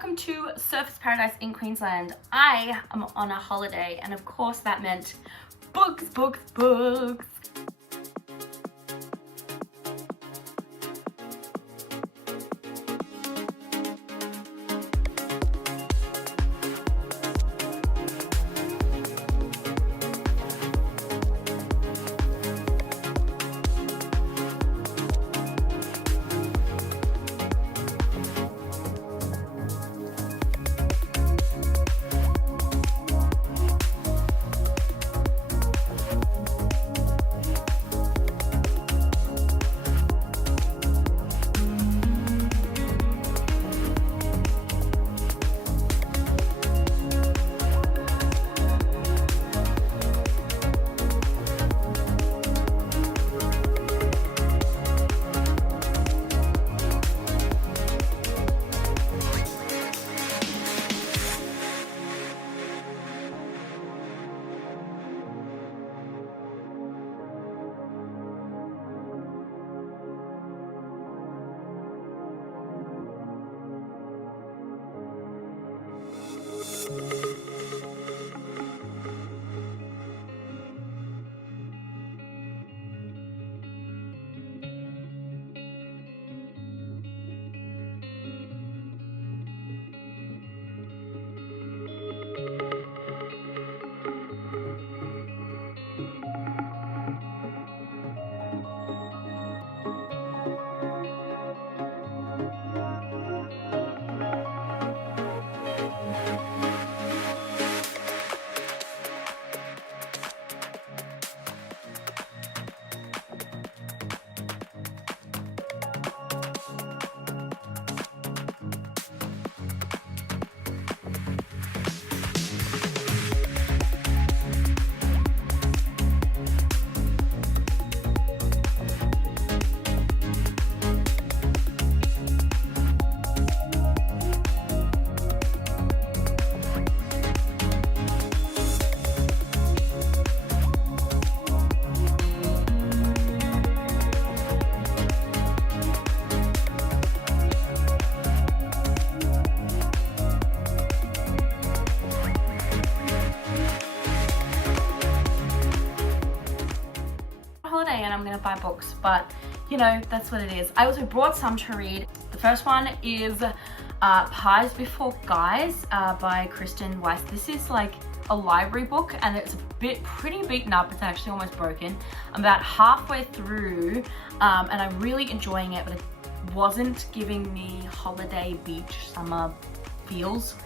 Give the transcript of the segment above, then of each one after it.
welcome to Surfers Paradise in Queensland. I am on a holiday and of course that meant books. Holiday and I'm gonna buy books, but you know, that's what it is. I also brought some to read. The first one is Pies Before Guys by Kristen Weiss. This is like a library book and it's pretty beaten up. It's actually almost broken. I'm about halfway through and I'm really enjoying it, but it wasn't giving me holiday beach summer feels.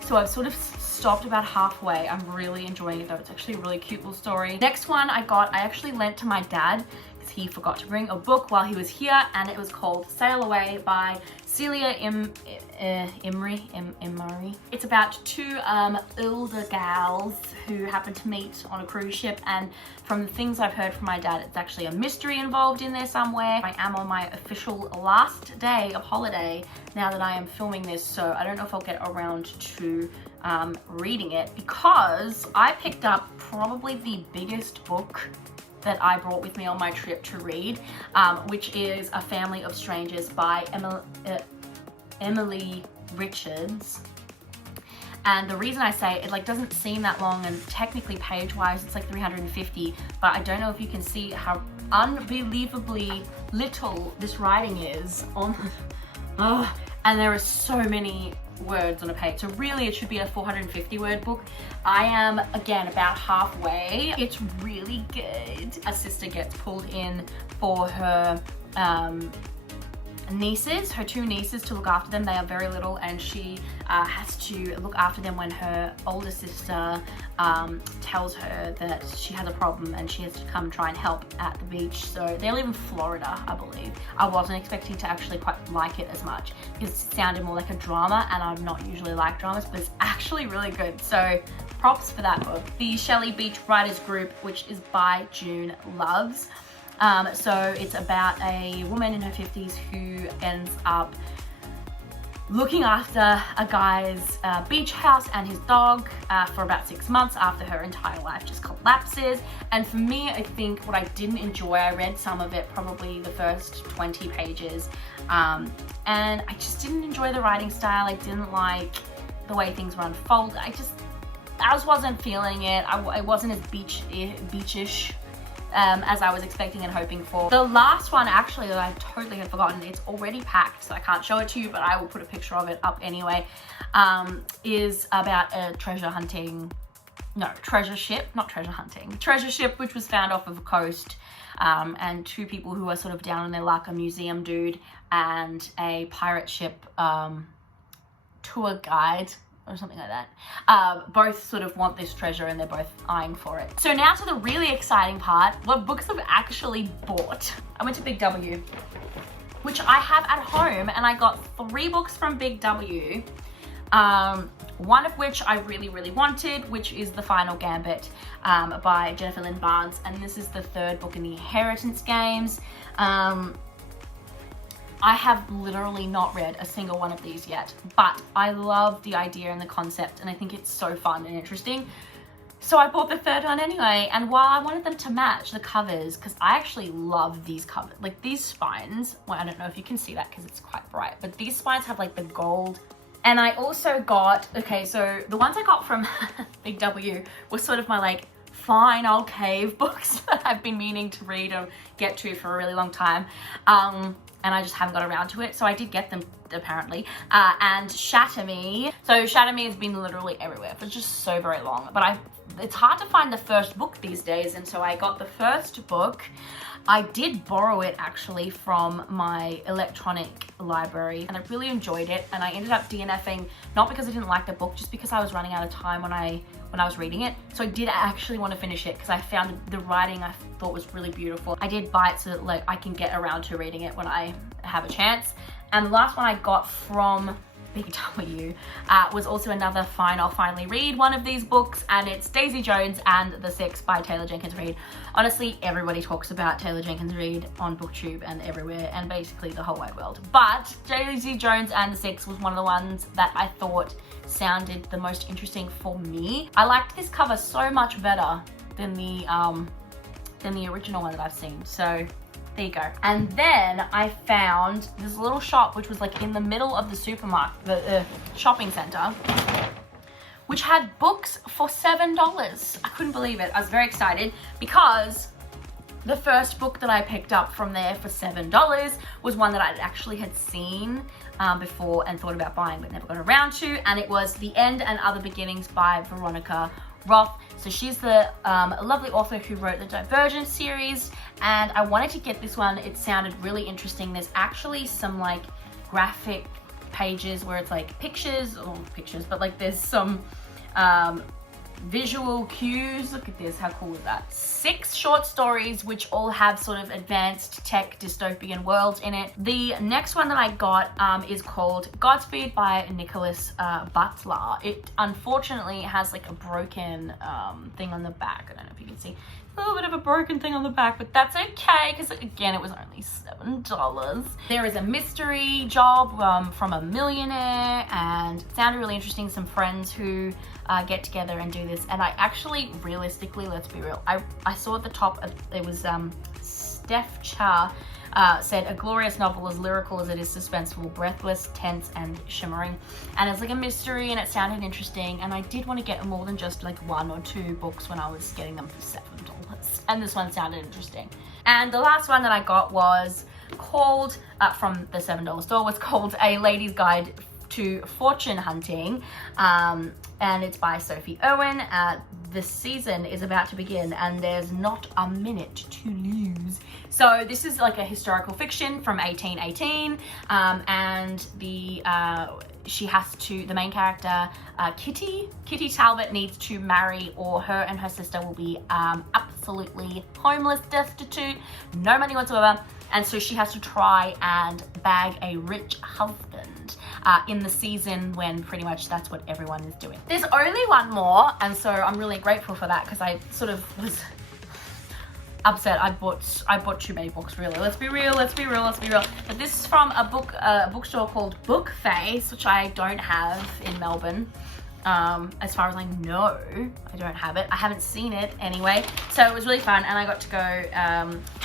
So I've sort of stopped about halfway. I'm really enjoying it though. It's actually a really cute little story. Next one I actually lent to my dad because he forgot to bring a book while he was here, and it was called Sail Away by Celia Imrie. It's about two older gals who happen to meet on a cruise ship, and from the things I've heard from my dad, it's actually a mystery involved in there somewhere. I am on my official last day of holiday now that I am filming this, so I don't know if I'll get around to reading it, because I picked up probably the biggest book that I brought with me on my trip to read, which is A Family of Strangers by Emily Richards. And the reason I say it like doesn't seem that long, and technically page-wise it's like 350, but I don't know if you can see how unbelievably little this writing is on and there are so many words on a page, so really it should be a 450 word book. I am again about halfway. It's really good. A sister gets pulled in for her nieces, her two nieces, to look after them. They are very little and she has to look after them when her older sister tells her that she has a problem and she has to come try and help at the beach. So they live in Florida, I believe. I wasn't expecting to actually quite like it as much because it sounded more like a drama, and I'm not usually like dramas, but it's actually really good. So props for that book. The Shelley Beach Writers Group, which is by June Loves. So it's about a woman in her 50s who ends up looking after a guy's beach house and his dog for about 6 months after her entire life just collapses. And for me, I think what I didn't enjoy, I read some of it, probably the first 20 pages, and I just didn't enjoy the writing style. I didn't like the way things were unfolded. I just wasn't feeling it. I wasn't as beachish as I was expecting and hoping for. The last one, actually, that I totally had forgotten, it's already packed, so I can't show it to you, but I will put a picture of it up anyway, is about a treasure ship which was found off of a coast, and two people who are sort of down on their luck, a museum dude and a pirate ship tour guide or something like that, both sort of want this treasure and they're both eyeing for it. So now to the really exciting part, what books I've actually bought. I went to Big W, which I have at home, and I got 3 books from Big W, one of which I really, really wanted, which is The Final Gambit by Jennifer Lynn Barnes, and this is the 3rd book in the Inheritance Games. I have literally not read a single one of these yet, but I love the idea and the concept, and I think it's so fun and interesting. So I bought the 3rd one anyway, and while I wanted them to match the covers, because I actually love these covers, like these spines, well, I don't know if you can see that because it's quite bright, but these spines have like the gold. And I also got, okay, so the ones I got from Big W were sort of my like fine old cave books that I've been meaning to read or get to for a really long time. And I just haven't got around to it. So I did get them apparently. And Shatter Me. So Shatter Me has been literally everywhere for just so very long. But it's hard to find the first book these days. And so I got the first book. I did borrow it actually from my electronic library, and I really enjoyed it. And I ended up DNFing, not because I didn't like the book, just because I was running out of time when I was reading it. So I did actually want to finish it because I found the writing I thought was really beautiful. I did buy it so that like I can get around to reading it when I have a chance. And the last one I got from Big W was also another fine, I'll finally read one of these books, and it's Daisy Jones and the Six by Taylor Jenkins Reid. Honestly, everybody talks about Taylor Jenkins Reid on BookTube and everywhere, and basically the whole wide world. But Daisy Jones and the Six was one of the ones that I thought sounded the most interesting for me. I liked this cover so much better than the original one that I've seen. So there you go. And then I found this little shop which was like in the middle of the supermarket, the shopping center, which had books for $7. I couldn't believe it. I was very excited because the first book that I picked up from there for $7 was one that I actually had seen before and thought about buying but never got around to, and it was The End and Other Beginnings by Veronica Roth. So she's the lovely author who wrote the Divergent series, and I wanted to get this one. It sounded really interesting. There's actually some like graphic pages where it's like pictures, but like there's some visual cues. Look at this, how cool is that? 6 short stories which all have sort of advanced tech dystopian worlds in it. The next one that I got is called Godspeed by Nicholas Butler. It unfortunately has like a broken thing on the back. I don't know if you can see a little bit of a broken thing on the back, but that's okay because again it was only $7. There is a mystery job from a millionaire, and it sounded really interesting. Some friends who get together and do this, and I actually realistically, let's be real, I saw at the top it was Steph Cha said a glorious novel as lyrical as it is suspenseful, breathless, tense, and shimmering. And it's like a mystery, and it sounded interesting, and I did want to get more than just like 1 or 2 books when I was getting them for $7, and this one sounded interesting. And the last one that I got was called from the $7 store, was called A Lady's Guide to Fortune Hunting, and it's by Sophie Owen. The season is about to begin and there's not a minute to lose. So this is like a historical fiction from 1818, and the main character, Kitty Talbot, needs to marry, or her and her sister will be absolutely homeless, destitute, no money whatsoever, and so she has to try and bag a rich husband in the season when pretty much that's what everyone is doing. There's only one more, and so I'm really grateful for that because I sort of was upset. I bought too many books, really. Let's be real. But this is from a bookstore called Bookface, which I don't have in Melbourne. As far as I know, I don't have it. I haven't seen it anyway. So it was really fun, and I got to go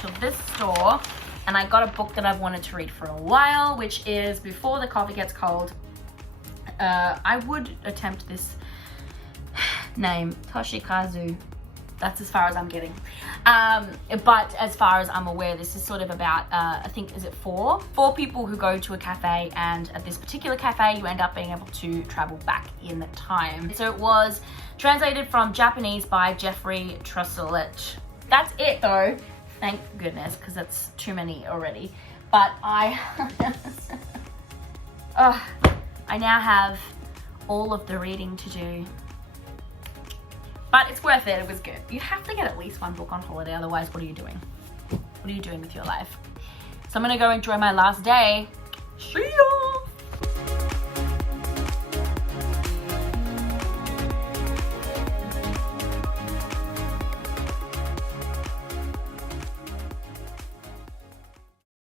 to this store, and I got a book that I've wanted to read for a while, which is Before the Coffee Gets Cold. I would attempt this name, Toshikazu. That's as far as I'm getting. But as far as I'm aware, this is sort of about, I think, is it four people who go to a cafe, and at this particular cafe, you end up being able to travel back in time. So it was translated from Japanese by Jeffrey Trusselet. That's it though. Thank goodness, because that's too many already. But I now have all of the reading to do. But it's worth it, it was good. You have to get at least one book on holiday, otherwise what are you doing? What are you doing with your life? So I'm gonna go enjoy my last day